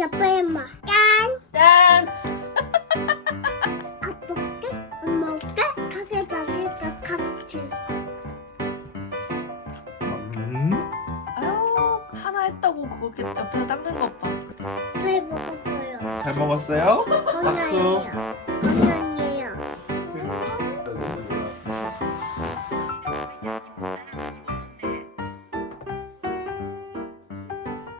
옆에 엄마. 짠. 짠! 아빠께, 엄마께, 가게박이가 같이. 아유, 하나 했다고 그렇게 옆에서 닦는 것 봐. 배 먹었어요. 잘 먹었어요? 건강해요. 건강해요.